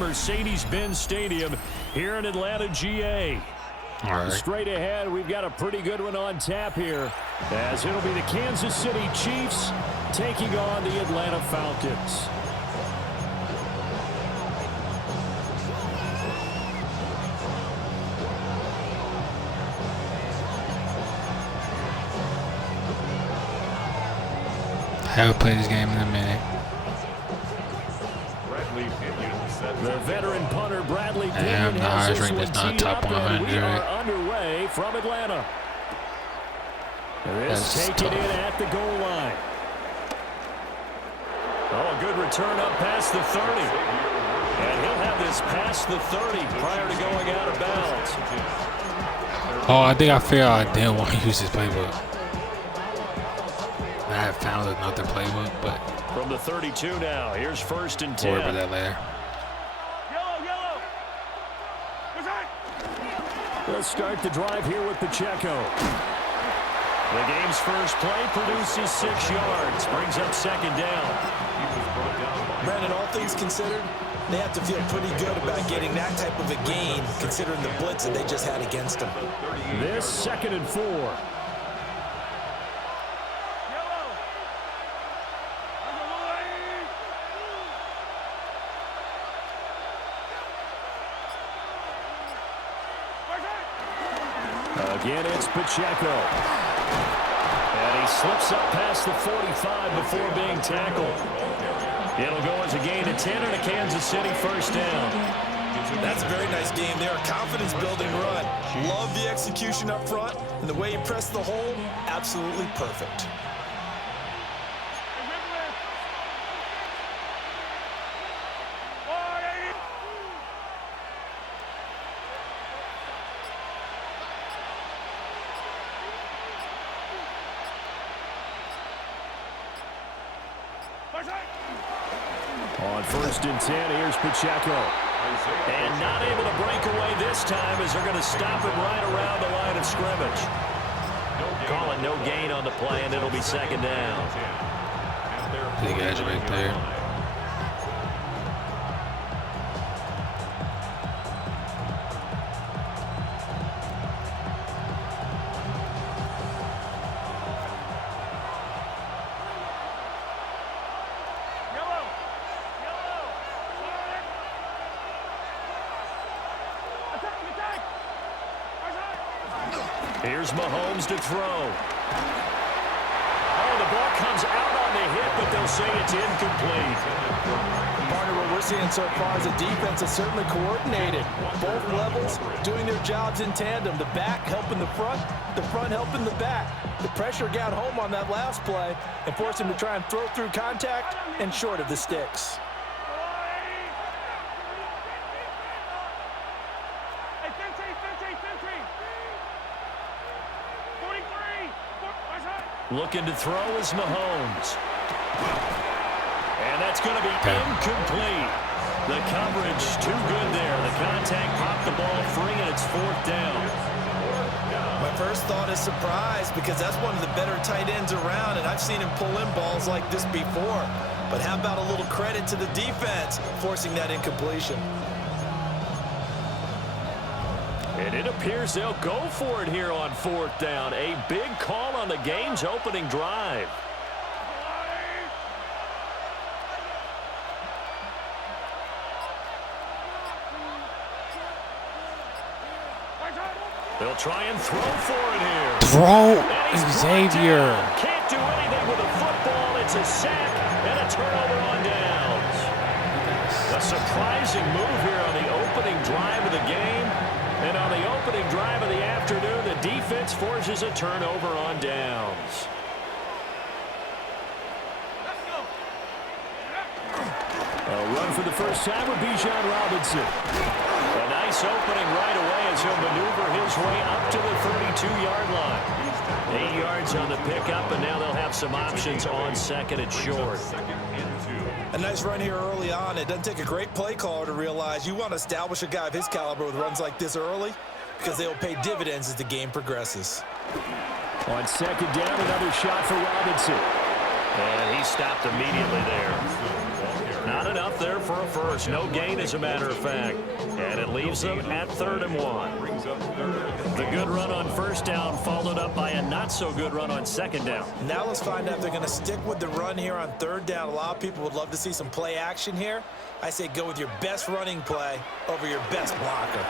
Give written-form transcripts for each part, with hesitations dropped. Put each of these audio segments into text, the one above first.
Mercedes-Benz Stadium here in Atlanta, GA. All right. Straight ahead, we've got a pretty good one on tap here, as it'll be the Kansas City Chiefs taking on the Atlanta Falcons. I haven't played this game in a minute. The veteran punter Bradley Damn, Pinion the has highest this rate one is not teed top up, and we 100. are underway from Atlanta. This That's taken tough. in at the goal line. Oh, a good return up past the 30. And he'll have this past the 30 prior to going out of bounds. Oh, I think I figured I didn't want to use this playbook. I have found another playbook, but From the 32 now, here's 1st and 10. worry about that later. Let's start the drive here with Pacheco. The game's first play produces 6 yards, brings up 2nd down. Brandon, all things considered, they have to feel pretty good about getting that type of a gain, considering the blitz that they just had against them. This 2nd and 4. Again, it's Pacheco. And he slips up past the 45 before being tackled. It'll go as a gain of 10 and a Kansas City 1st down. That's a very nice game there. Confidence-building run. Love the execution up front, and the way he pressed the hole, absolutely perfect. On 1st and 10, here's Pacheco. And not able to break away this time as they're going to stop him right around the line of scrimmage. Call it no gain on the play, and it'll be 2nd down. Big edge right there. Here's Mahomes to throw. Oh, the ball comes out on the hit, but they'll say it's incomplete. Partner, what we're seeing so far is the defense is certainly coordinated. Both levels doing their jobs in tandem. The back helping the front helping the back. The pressure got home on that last play and forced him to try and throw through contact and short of the sticks. Looking to throw is Mahomes. And that's going to be incomplete. The coverage too good there. The contact popped the ball free, and it's 4th down. My first thought is surprise, because that's one of the better tight ends around, and I've seen him pull in balls like this before. But how about a little credit to the defense forcing that incompletion? And it appears they'll go for it here on 4th down. A big call on the game's opening drive. They'll try and throw for it here. Throw And he's Xavier. brought down. Can't do anything with a football. It's a sack and a turnover on downs. A surprising move here on the opening drive of the game. And on the opening drive of the afternoon, the defense forces a turnover on downs. A run for the first time with Bijan Robinson. A nice opening right away as he'll maneuver his way up to the 32-yard line. 8 yards on the pickup, and now they'll have some options on 2nd and short. A nice run here early on. It doesn't take a great play caller to realize you want to establish a guy of his caliber with runs like this early, because they will pay dividends as the game progresses. On 2nd down, another shot for Robinson. And he stopped immediately there. Not enough there for a first. No gain, as a matter of fact. And it leaves them at 3rd and 1. The good run on first down followed up by a not-so-good run on second down. Now let's find out if they're going to stick with the run here on 3rd down. A lot of people would love to see some play action here. I say go with your best running play over your best blocker.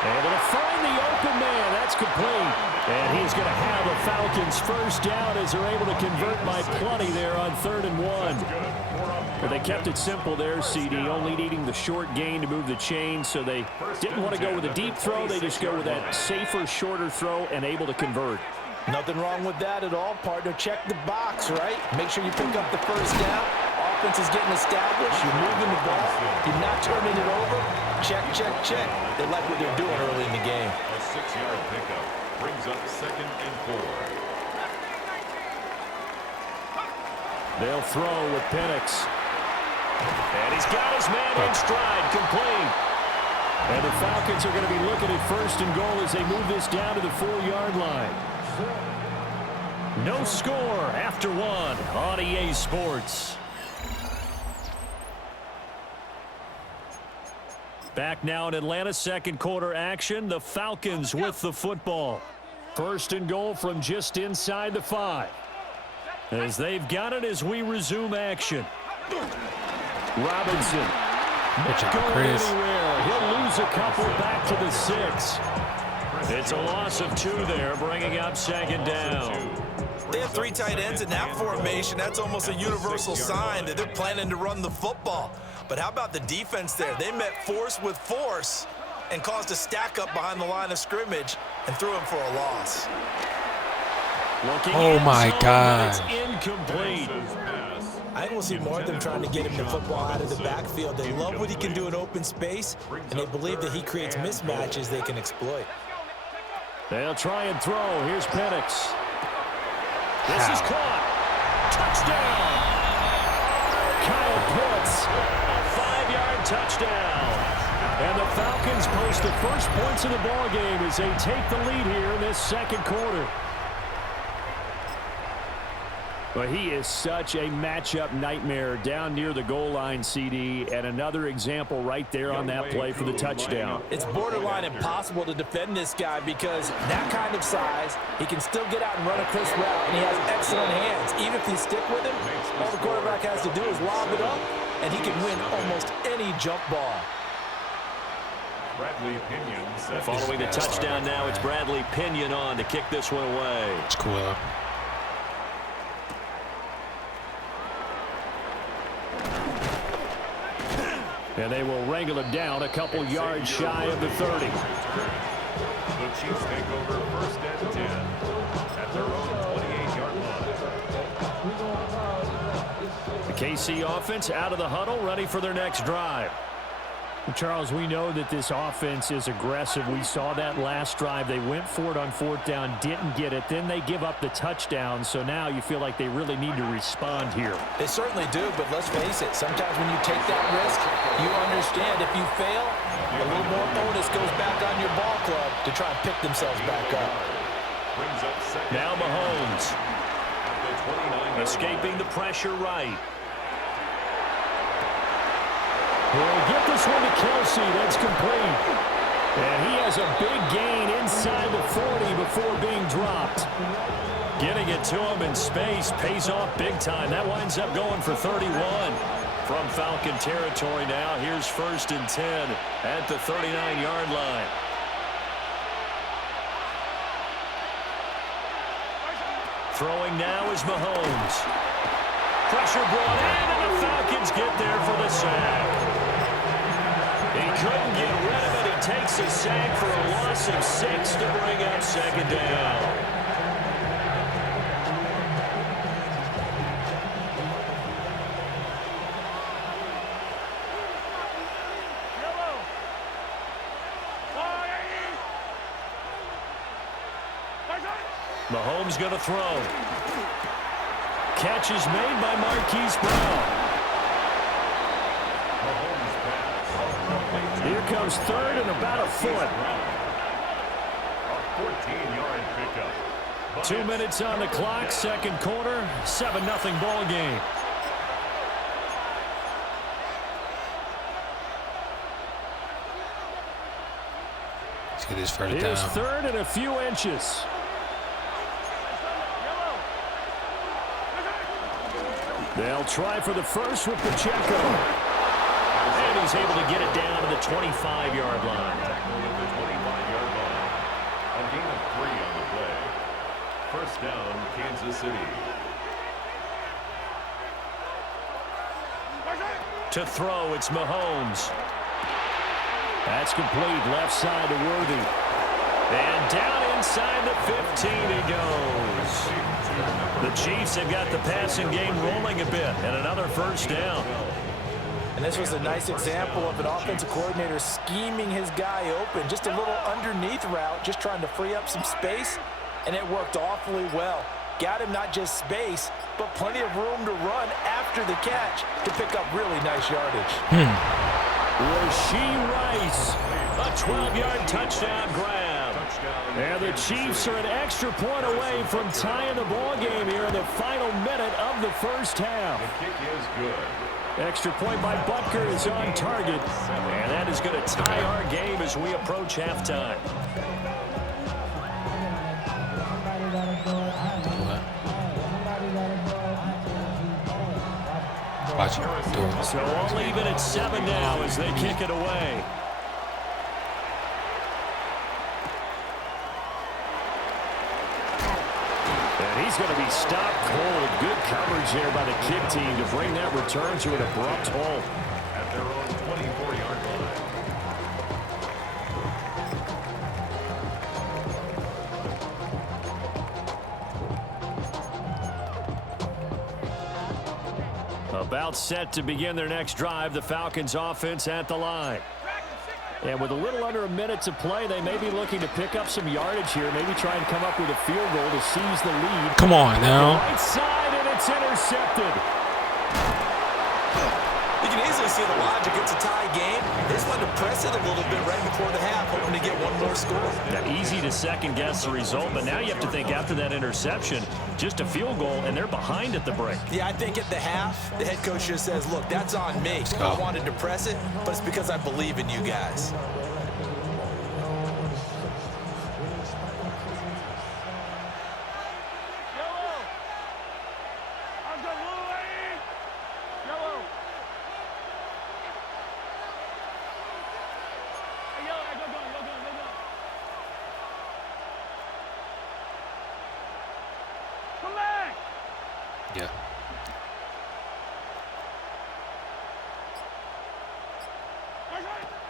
Able to find the open man. That's complete. And he's going to have a Falcons first down as they're able to convert by plenty there on 3rd and 1. But they kept it simple there, CD, only needing the short gain to move the chain, so they didn't want to go with a deep throw. They just go with that safer, shorter throw and able to convert. Nothing wrong with that at all, partner. Check the box, right? Make sure you pick up the first down. Offense is getting established. You're moving the ball. You're not turning it over. Check, check, check. They like what they're doing early in the game. A 6-yard pickup brings up 2nd and 4. They'll throw with Penix. And he's got his man in stride, complete. And the Falcons are going to be looking at 1st and goal as they move this down to the 4-yard line. No score after 1 on EA Sports. Back now in Atlanta, 2nd quarter action. The Falcons with the football. 1st and goal from just inside the 5. As they've got it as we resume action. Robinson. Good job, Not going Chris. anywhere. He'll lose a couple back to the 6. It's a loss of 2 there, bringing up 2nd down. They have 3 tight ends in that formation. That's almost a universal sign that they're planning to run the football. But how about the defense there? They met force with force and caused a stack up behind the line of scrimmage and threw him for a loss. Oh my God. It's incomplete. I think we'll see more of them trying to get him the football out of the backfield. They love what he can do in open space, and they believe that he creates mismatches they can exploit. They'll try and throw. Here's Penix. This is caught. Touchdown. Kyle Pitts, a 5-yard touchdown. And the Falcons post the first points of the ballgame as they take the lead here in this 2nd quarter. But he is such a matchup nightmare down near the goal line, CD, and another example right there on that play for the touchdown. It's borderline impossible to defend this guy because that kind of size, he can still get out and run a crisp route, and he has excellent hands. Even if you stick with him, all the quarterback has to do is lob it up, and he can win almost any jump ball. Bradley Pinion. Following the touchdown now, it's Bradley Pinion on to kick this one away. It's cool. And they will wrangle him down a couple yards shy of the 30. The Chiefs take over 1st and 10 at their own 28-yard line. The KC offense out of the huddle, ready for their next drive. Charles, we know that this offense is aggressive. We saw that last drive. They went for it on 4th down, didn't get it. Then they give up the touchdown. So now you feel like they really need to respond here. They certainly do, but let's face it. Sometimes when you take that risk, you understand if you fail, a little more onus goes back on your ball club to try and pick themselves back up. Brings up 2nd. Now Mahomes At the 29-yard escaping the pressure right. He'll get this one to Kelsey. That's complete. And he has a big gain inside the 40 before being dropped. Getting it to him in space pays off big time. That winds up going for 31 from Falcon territory now. Here's 1st and 10 at the 39-yard line. Throwing now is Mahomes. Pressure brought in, and the Falcons get there for the sack. He couldn't get rid of it. He takes a sack for a loss of 6 to bring up 2nd down. Mahomes going to throw. Catch is made by Marquise Brown. Here comes 3rd and about a foot. A 14-yard pickup. 2 minutes on the clock, 2nd quarter, 7-0 ball game. Get this further Here's down. third and a few inches. They'll try for the first with Pacheco. And he's able to get it down to the 25-yard line. Tackled at the 25-yard line. A gain of 3 on the play. First down, Kansas City. To throw, it's Mahomes. That's complete, left side to Worthy. And down inside the 15 he goes. The Chiefs have got the passing game rolling a bit, and another first down. And this was a nice example of an offensive coordinator scheming his guy open. Just a little underneath route, just trying to free up some space, and it worked awfully well. Got him not just space, but plenty of room to run after the catch to pick up really nice yardage. Rashee Rice, a 12-yard touchdown grab. And the Chiefs are an extra point away from tying the ball game here in the final minute of the first half. The kick is good. Extra point by Butker is on target. And that is going to tie our game as we approach halftime. Watch it. Do it. So all even at 7 now as they kick it away. And he's going to be stopped cold. Good coverage there by the kick team to bring that return to an abrupt halt. At their own 24-yard line. About set to begin their next drive, the Falcons offense at the line. And with a little under a minute to play, they may be looking to pick up some yardage here, maybe try and come up with a field goal to seize the lead. Come on now. Right side, and it's intercepted. You can easily see the logic. It's a tie game. They just wanted to press it a little bit right before the half, hoping to get one more score. Now, easy to second-guess the result, but now you have to think after that interception, just a field goal, and they're behind at the break. Yeah, I think at the half, the head coach just says, look, that's on me. I wanted to press it, but it's because I believe in you guys. Yeah.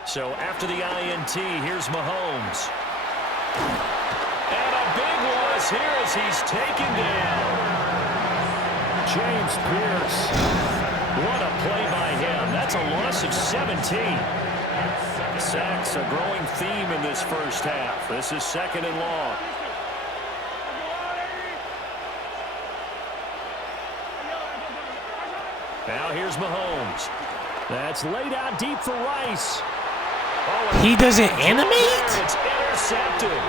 So after the INT, here's Mahomes. And a big loss here as he's taken down. James Pierce. What a play by him. That's a loss of 17. Sacks a growing theme in this first half. This is second and long. Now here's Mahomes. That's laid out deep for Rice. Oh, He doesn't animate? it's intercepted.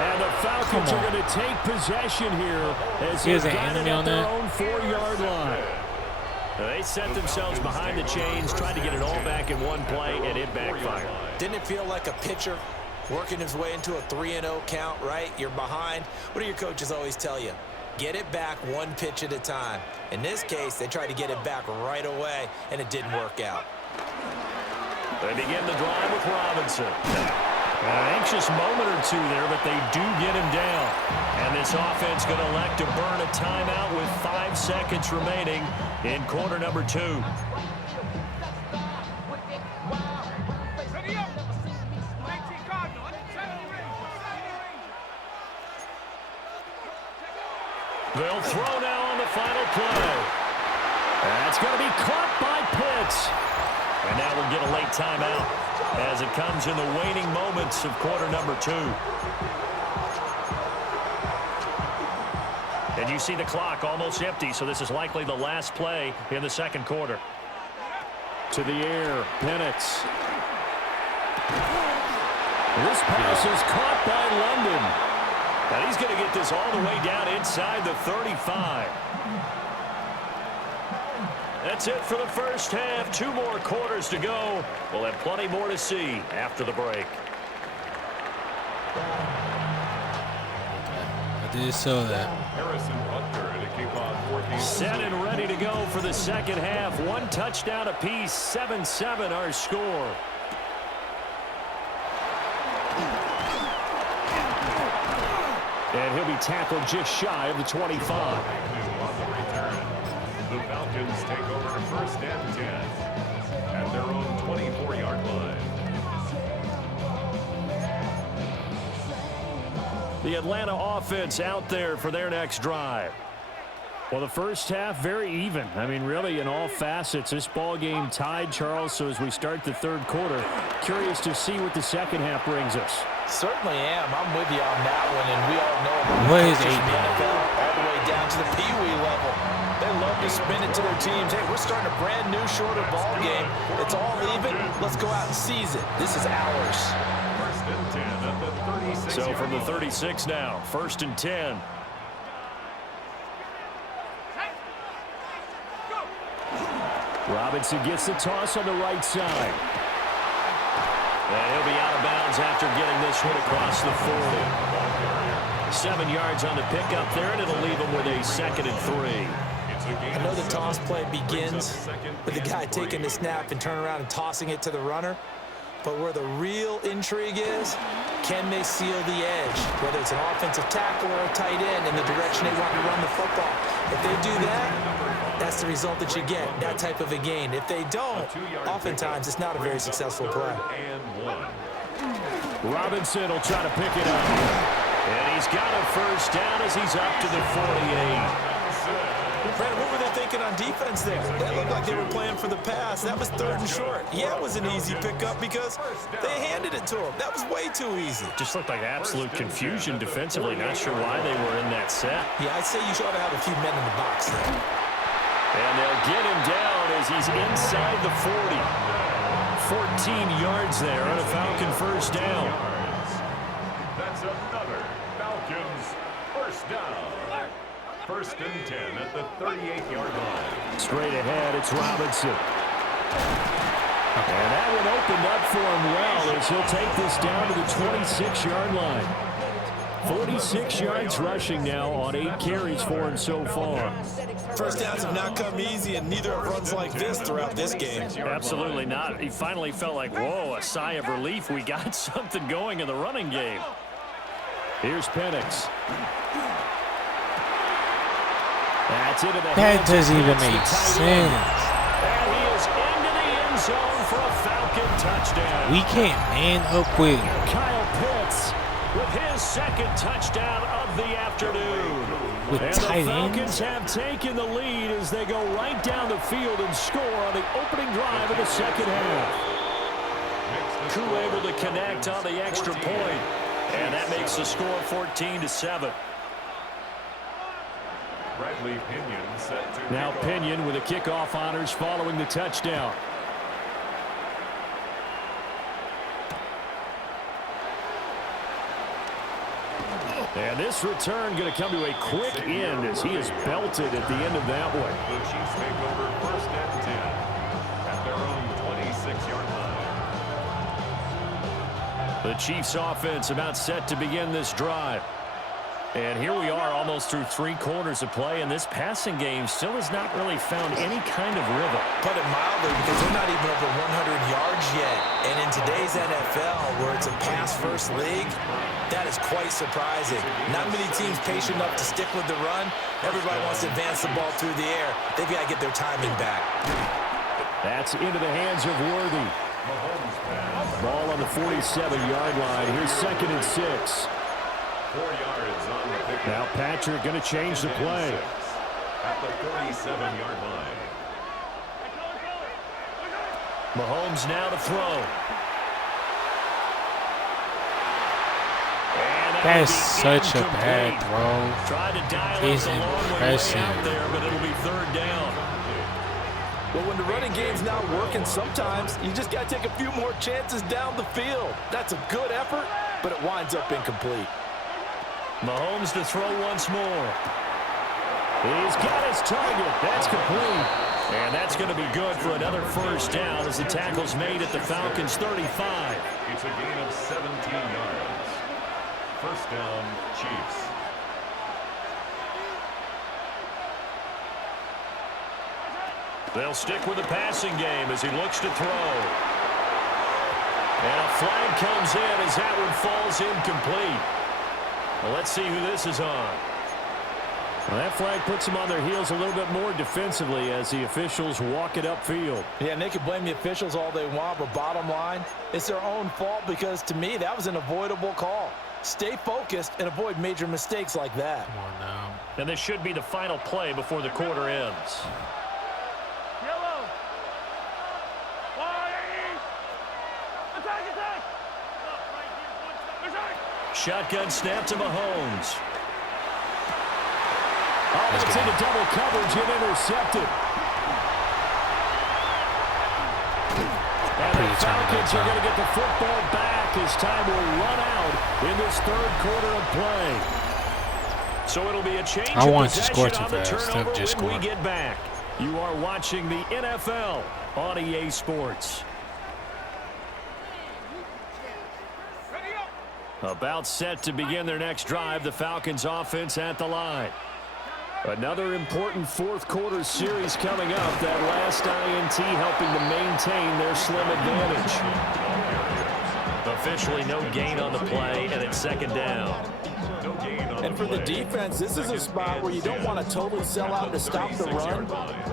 And the Falcons are going to take possession here as He has they've an got it enemy at on their that? own 4-yard line. They set themselves behind the chains, tried to get it all back in one play, and it backfired. Didn't it feel like a pitcher working his way into a 3-0 count, right? You're behind. What do your coaches always tell you? Get it back one pitch at a time. In this case, they tried to get it back right away, and it didn't work out. They begin the drive with Robinson. An anxious moment or two there, but they do get him down. And this offense going to elect to burn a timeout with 5 seconds remaining in quarter number 2. They'll throw now on the final play. That's going to be caught by Pitts. And now we'll get a late timeout as it comes in the waning moments of quarter number 2. And you see the clock almost empty, so this is likely the last play in the second quarter. To the air, Penix. This pass is caught by London. And he's going to get this all the way down inside the 35. That's it for the first half. 2 more quarters to go. We'll have plenty more to see after the break. I did saw that. Harrison Butker to kick off 14. Set and ready to go for the second half. One touchdown apiece, 7-7 our score. And he'll be tackled just shy of the 25. On the return, the Falcons take over first and 10 at their own 24-yard line. The Atlanta offense out there for their next drive. Well, the first half, very even. I mean, really, in all facets, this ball game tied, Charles. So as we start the third quarter, curious to see what the second half brings us. Certainly am. I'm with you on that one, and we all know about What is coaches in the eight? NFL all the way down to the Pee-wee level. They love to spin it to their teams. Hey, we're starting a brand new, shorter ball game. It's all even. Let's go out and seize it. This is ours. First and 10 at the 36. So from the 36 now, first and 10. Robinson gets the toss on the right side. And he'll be out of bounds after getting this one across the 40. 7 yards on the pickup there, and it'll leave him with a second and 3. I know the toss play begins with the guy taking the snap and turning around and tossing it to the runner. But where the real intrigue is, can they seal the edge? Whether it's an offensive tackle or a tight end in the direction they want to run the football. If they do that, that's the result that you get, that type of a gain. If they don't, oftentimes it's not a very successful play. Robinson will try to pick it up. And he's got a first down as he's up to the 48. Brandon, what were they thinking on defense there? That looked like they were playing for the pass. That was third and short. Yeah, it was an easy pickup because they handed it to him. That was way too easy. Just looked like absolute confusion defensively. Not sure why they were in that set. Yeah, I'd say you ought to have a few men in the box there. And they'll get him down as he's inside the 40. 14 yards there on a Falcon first down. That's another Falcons first down. First and 10 at the 38-yard line. Straight ahead, it's Robinson. And that one opened up for him well as he'll take this down to the 26-yard line. 46 yards rushing now on 8 carries for him so far. First downs have not come easy, and neither have runs like this throughout this game. Absolutely not. He finally felt like, whoa, a sigh of relief. We got something going in the running game. Here's Penix. That's into the That doesn't even make sense. And he is into the end zone for a Falcon touchdown. We can't man up with Kyle Pitts with his second touchdown of the afternoon. With and tight the Falcons ends? have taken the lead as they go right down the field and score on the opening drive of the second half. Koo able to connect on the extra point, and that makes the score 14-7. Bradley Pinion set to Now Pinion with the kickoff honors following the touchdown. And this return going to come to a quick end as he is belted at the end of that one. The Chiefs take over first and 10 at their own 26-yard line. The Chiefs offense about set to begin this drive. And here we are almost through 3 quarters of play, and this passing game still has not really found any kind of rhythm. Put it mildly, because they're not even over 100 yards yet. And in today's NFL, where it's a pass-first league, that is quite surprising. Not many teams patient enough to stick with the run. Everybody wants to advance the ball through the air. They've got to get their timing back. That's into the hands of Worthy. Ball on the 47-yard line. Here's second and 6. 4 yards on the pick. Now Patrick going to change the play. At the 47-yard line. Mahomes now to throw. That's such a bad throw. Tried to dial He's us a long way impressive. out there, but it'll be third down. Well, when the running game's not working, sometimes you just got to take a few more chances down the field. That's a good effort, but it winds up incomplete. Mahomes to throw once more. He's got his target. That's complete. And that's going to be good for another first down as the tackle's made at the Falcons' 35. It's a gain of 17 yards. First down, Chiefs. They'll stick with the passing game as he looks to throw. And a flag comes in as that one falls incomplete. Well, let's see who this is on. Well, that flag puts them on their heels a little bit more defensively as the officials walk it upfield. Yeah, and they can blame the officials all they want, but bottom line, it's their own fault because, to me, that was an avoidable call. Stay focused and avoid major mistakes like that. Come on now. And this should be the final play before the quarter ends. Shotgun snap to Mahomes. Oh, it's into double coverage and intercepted. And the Falcons are going to get the football back as time will run out in this third quarter of play. So it'll be a change I of want to score possession too on the fast. turnover Just when score. we get back. You are watching the NFL on EA Sports. About set to begin their next drive, the Falcons offense at the line. Another important fourth quarter series coming up. That last INT helping to maintain their slim advantage. Officially no gain on the play, and it's second down. And for the defense, this is a spot where you don't want to totally sell out to stop the run,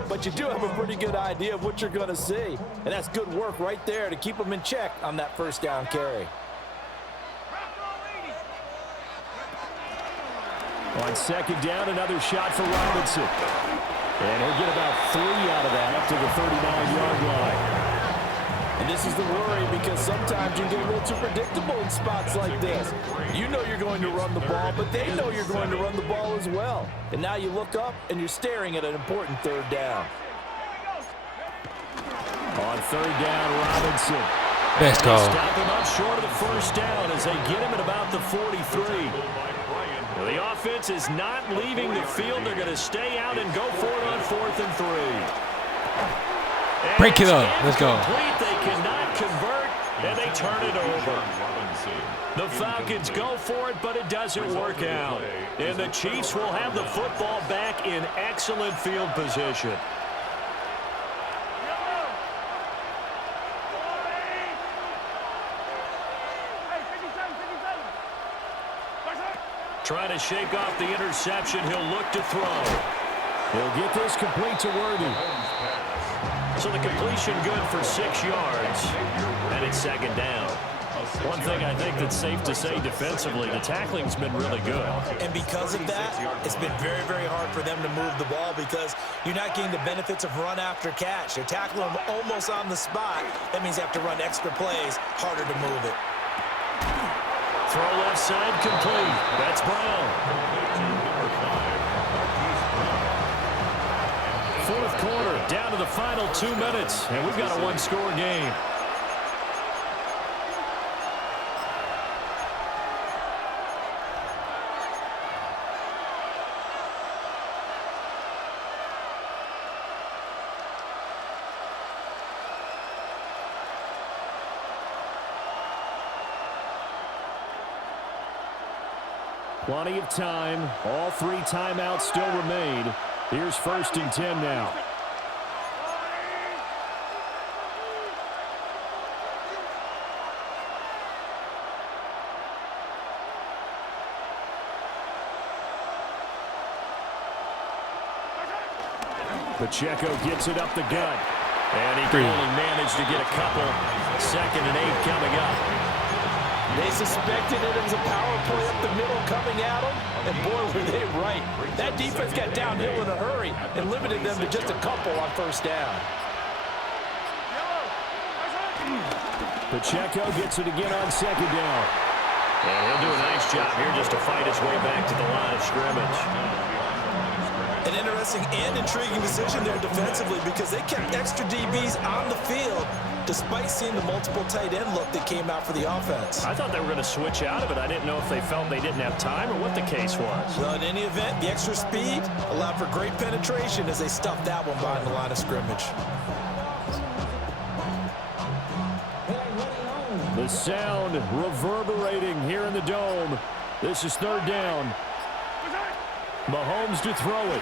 but you do have a pretty good idea of what you're going to see. And that's good work right there to keep them in check on that first down carry. On second down, another shot for Robinson. And he'll get about 3 out of that up to the 39-yard line. And this is the worry because sometimes you get a little too predictable in spots like this. You know you're going to run the ball, but they know you're going to run the ball as well. And now you look up and you're staring at an important third down. On third down, Robinson. Let's go. Stop him up short of the first down as they get him at about the 43. Well, the offense is not leaving the field. They're going to stay out and go for it on 4th and 3. And Break it up. Let's go. They cannot convert, and they turn it over. The Falcons go for it, but it doesn't work out. And the Chiefs will have the football back in excellent field position. Trying to shake off the interception. He'll look to throw. He'll get this complete to Worthy. So the completion good for 6 yards. And it's second down. One thing I think that's safe to say defensively, the tackling's been really good. And because of that, it's been very, very hard for them to move the ball because you're not getting the benefits of run after catch. They're tackling them almost on the spot. That means they have to run extra plays, harder to move it. Throw left side complete. That's Brown. Fourth quarter, down to the final 2 minutes, and we've got a one-score game. Plenty of time. All 3 timeouts still remain. Here's 1st and 10 now. Pacheco gets it up the gut. And he can only manage to get a couple. 2nd and 8 coming up. They suspected it as a power play up the middle coming at them, and boy, were they right. That defense got downhill in a hurry and limited them to just a couple on first down. Pacheco gets it again on 2nd down. And he'll do a nice job here just to fight his way back to the line of scrimmage. An interesting and intriguing decision there defensively because they kept extra DBs on the field despite seeing the multiple tight end look that came out for the offense. I thought they were going to switch out of it. I didn't know if they felt they didn't have time or what the case was. Well, in any event, the extra speed allowed for great penetration as they stuffed that one behind the line of scrimmage. The sound reverberating here in the Dome This is third down. Mahomes to throw it.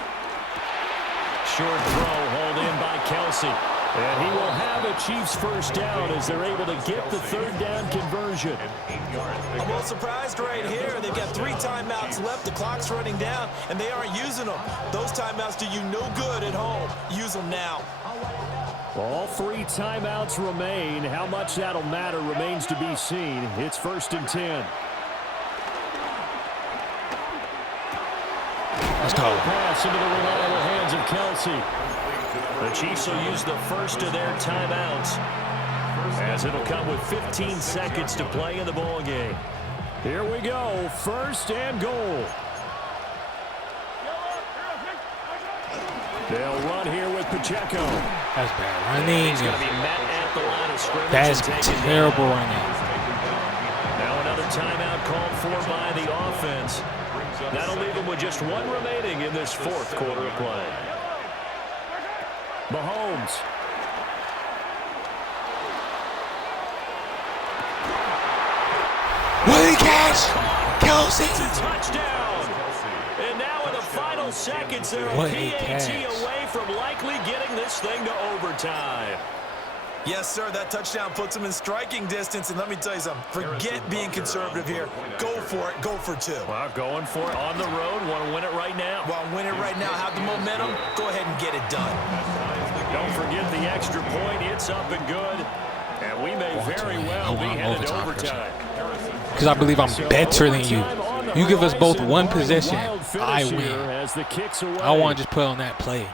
Short throw hauled in by Kelsey. And he will have a Chiefs first down as they're able to get the third down conversion. I'm a little surprised right here. They've got 3 timeouts left. The clock's running down, and they aren't using them. Those timeouts do you no good at home. Use them now. All 3 timeouts remain. How much that'll matter remains to be seen. It's 1st and 10. Let's go. Pass into the reliable hands of Kelsey. The Chiefs will use the first of their timeouts as it'll come with 15 seconds to play in the ball game. Here we go. 1st and goal. They'll run here with Pacheco. That's bad running. He's going to be met at the line of scrimmage. That's and taken terrible down. running. Now another timeout called for by the offense. That'll leave them with just 1 remaining in this 4th quarter of play. Mahomes. What did he catch? Kelsey. Touchdown. And now in the final seconds, they're What a a PAT catch. away from likely getting this thing to overtime. Yes, sir, that touchdown puts them in striking distance. And let me tell you something. Forget being conservative here. Go for it. Go for 2. Well, going for it on the road. Want to win it right now. Well, win it right now. Have the momentum. Go ahead and get it done. Don't forget the extra point. It's up and good. And we may very well be headed to overtime. Because I believe I'm better than you. You give us both 1 possession, I win. As the kicks away. I want to just put on that play.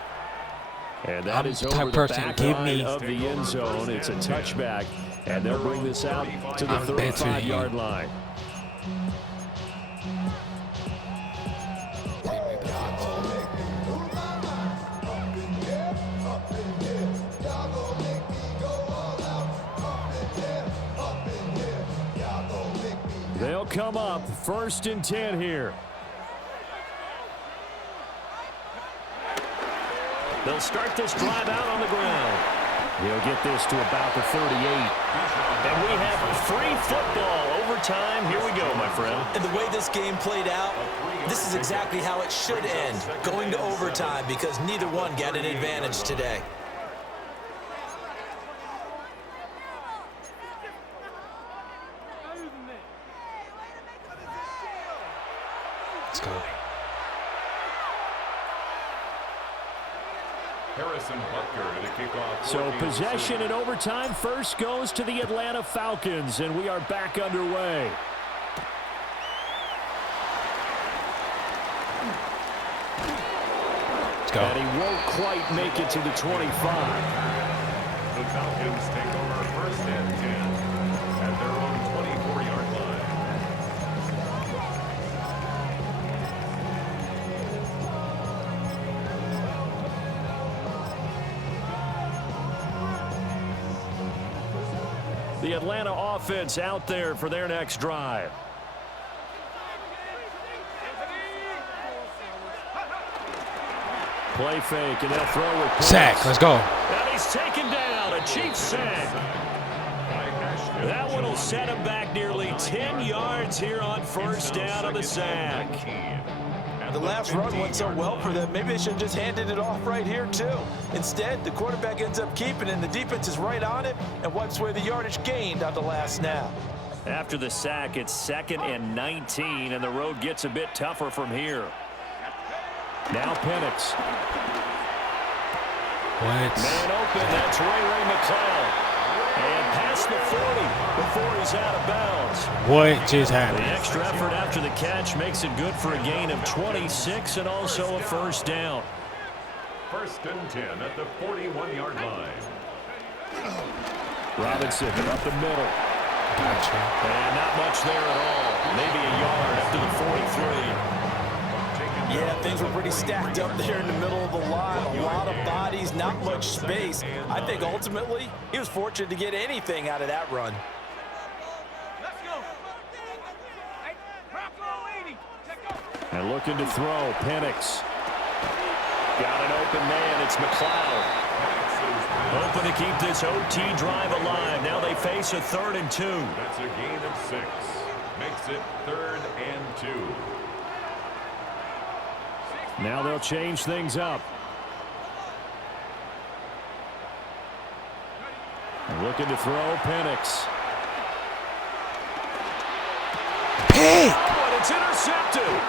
And that I'm is the type over of the person, back give line me- of the end zone. It's a touchback, and they'll bring this out to the I'm better than you. 35-yard line. They'll come up 1st and 10 here. They'll start this drive out on the ground. He'll get this to about the 38. And we have a free football overtime. Here we go, my friend. And the way this game played out, this is exactly how it should end, going to overtime, because neither one got an advantage today. Let's go. Harrison Butker to kick off. So possession in overtime first goes to the Atlanta Falcons, and we are back underway. Let's go. And he won't quite make it to the 25. The Falcons take over 1st and 10 at their own 24-yard line. The Atlanta offense out there for their next drive. Play fake, and they'll throw with Pitts. Sack. Let's go. And he's taken down. A Chiefs sack. That one will set him back nearly 10 yards here on 1st down on the sack. The last run went so well for them, maybe they should have just handed it off right here, too. Instead, the quarterback ends up keeping it, and the defense is right on it and wipes away the yardage gained on the last snap. After the sack, it's 2nd and 19, and the road gets a bit tougher from here. Now Penix. What? Man open, that's Ray McCloud. And past the 40 before he's out of bounds. What just The happened? extra effort after the catch makes it good for a gain of 26 and also a 1st down. 1st and 10 at the 41-yard line. Robinson up the middle. Gotcha. And not much there at all. Maybe a yard up to the 43. Yeah, things were pretty stacked up there in the middle of the line. A lot of bodies, not much space. I think ultimately he was fortunate to get anything out of that run. And looking to throw, Penix. Got an open man, it's McCloud. Hoping to keep this OT drive alive. Now they face a 3rd and 2. That's a gain of 6. makes it 3rd and 2. Now they'll change things up. Looking to throw, Penix. Pick! Oh, and it's intercepted.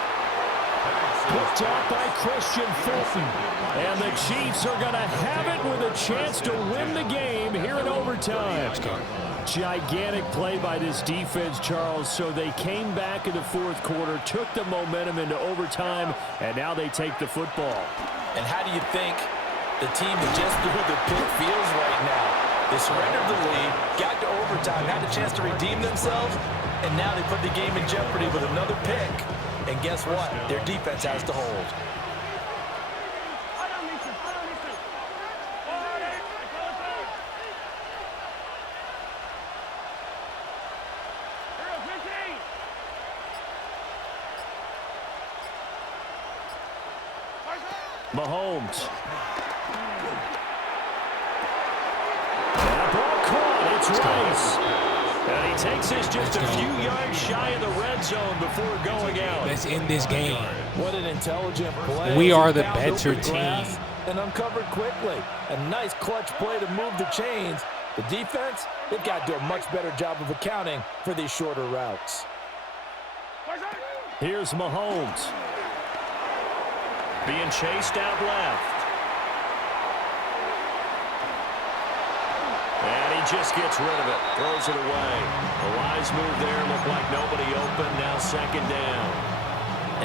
Picked off by Christian Fulton. And the Chiefs are going to have it with a chance to win the game here in overtime. Let's go. Gigantic play by this defense, Charles. So they came back in the fourth quarter, took the momentum into overtime, and now they take the football. And how do you think the team that just blew the pick feels right now? They surrendered the lead, got to overtime, had a chance to redeem themselves, and now they put the game in jeopardy with another pick. And guess what? Their defense has to hold. Mahomes. That ball caught. It's Rice. And he takes this just a few yards shy of the red zone before going out. Let's end this game. What an intelligent play. We are the Found better open grass team. And uncovered quickly. A nice clutch play to move the chains. The defense, they've got to do a much better job of accounting for these shorter routes. Here's Mahomes. Being chased out left. And he just gets rid of it. Throws it away. A wise move there. Looked like nobody open. Now 2nd down.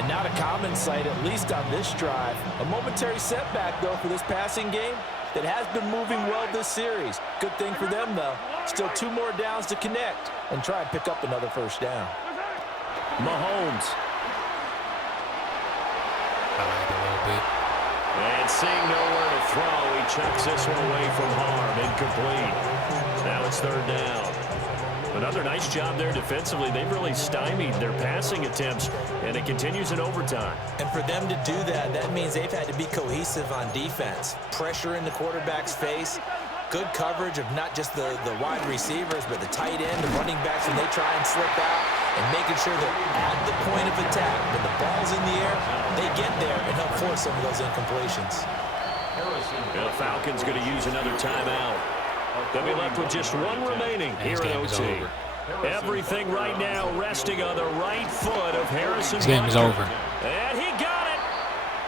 And not a common sight, at least on this drive. A momentary setback, though, for this passing game that has been moving well this series. Good thing for them, though. Still 2 more downs to connect and try and pick up another 1st down. Mahomes. And seeing nowhere to throw, he chucks this one away from harm. Incomplete. Now it's 3rd down. Another nice job there defensively. They've really stymied their passing attempts, and it continues in overtime. And for them to do that, that means they've had to be cohesive on defense. Pressure in the quarterback's face. Good coverage of not just the wide receivers, but the tight end, the running backs when they try and slip out, and making sure that at the point of attack, when the ball's in the air, they get there and help force some of those incompletions. The Falcons going to use another timeout. They'll be left with just 1 remaining here at OT. Everything right now resting on the right foot of Harrison. This game is over. And he got it.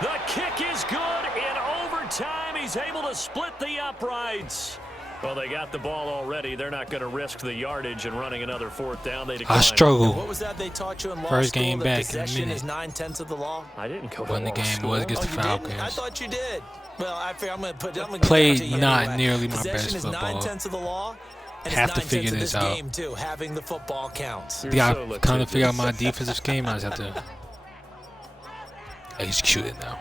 The kick is good in overtime. He's able to split the uprights. Well, they got the ball already. They're not going to risk the yardage and running another 4th down. They decline. I struggle. What was that they taught you in law First school, game that back in a possession minute. is 9/10 of the law? I didn't go to When the law game school. was against the You didn't? Falcons. I thought you did. Well, I figure I'm going to put. I'm gonna Played give that to you not anyway. nearly my Possession best is football. 9/10 of the law. And Have it's to figure 9/10 of this this out. game too. Having the football counts. You're Yeah, so I kind of figure out litigious. my defensive scheme. I just have to execute it now.